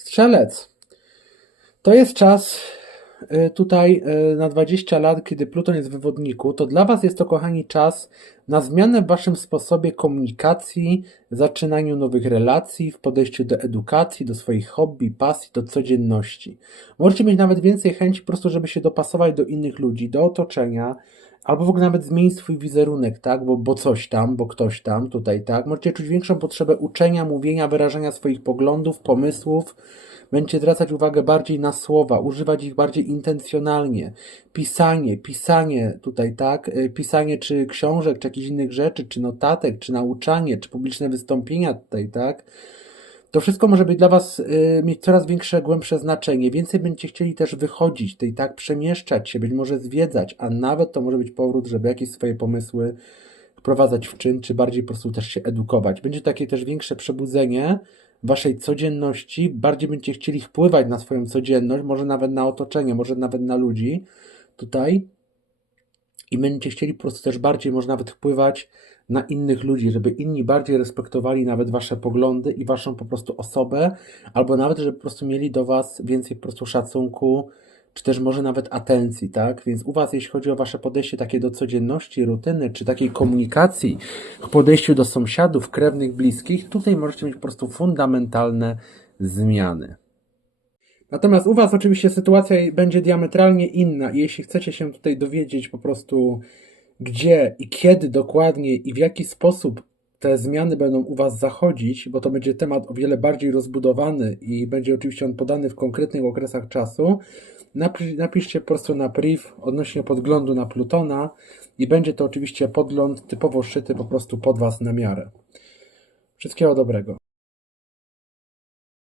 Strzelec. To jest czas y, tutaj y, na 20 lat, kiedy Pluton jest w wywodniku. To dla Was jest to, kochani, czas na zmianę w Waszym sposobie komunikacji, zaczynaniu nowych relacji, w podejściu do edukacji, do swoich hobby, pasji, do codzienności. Możecie mieć nawet więcej chęci po prostu, żeby się dopasować do innych ludzi, do otoczenia, albo w ogóle nawet zmienić swój wizerunek, tak? Bo, bo coś tam, bo ktoś tam, tutaj, tak? Możecie czuć większą potrzebę uczenia, mówienia, wyrażania swoich poglądów, pomysłów. Będziecie zwracać uwagę bardziej na słowa, używać ich bardziej intencjonalnie. Pisanie, pisanie tutaj, tak? Y, Pisanie czy książek, czy jakichś innych rzeczy, czy notatek, czy nauczanie, czy publiczne wystąpienia tutaj, tak? To wszystko może być dla Was y, mieć coraz większe, głębsze znaczenie. Więcej będziecie chcieli też wychodzić, tej tak przemieszczać się, być może zwiedzać, a nawet to może być powrót, żeby jakieś swoje pomysły wprowadzać w czyn, czy bardziej po prostu też się edukować. Będzie takie też większe przebudzenie Waszej codzienności, bardziej będziecie chcieli wpływać na swoją codzienność, może nawet na otoczenie, może nawet na ludzi tutaj i będziecie chcieli po prostu też bardziej może nawet wpływać na innych ludzi, żeby inni bardziej respektowali nawet wasze poglądy i waszą po prostu osobę, albo nawet, żeby po prostu mieli do was więcej po prostu szacunku, czy też może nawet atencji, tak? Więc u was, jeśli chodzi o wasze podejście takie do codzienności, rutyny, czy takiej komunikacji, w podejściu do sąsiadów, krewnych, bliskich, tutaj możecie mieć po prostu fundamentalne zmiany. Natomiast u Was oczywiście sytuacja będzie diametralnie inna i jeśli chcecie się tutaj dowiedzieć po prostu gdzie i kiedy dokładnie i w jaki sposób te zmiany będą u Was zachodzić, bo to będzie temat o wiele bardziej rozbudowany i będzie oczywiście on podany w konkretnych okresach czasu, napisz, napiszcie po prostu na priv odnośnie podglądu na Plutona i będzie to oczywiście podgląd typowo szyty po prostu pod Was na miarę. Wszystkiego dobrego.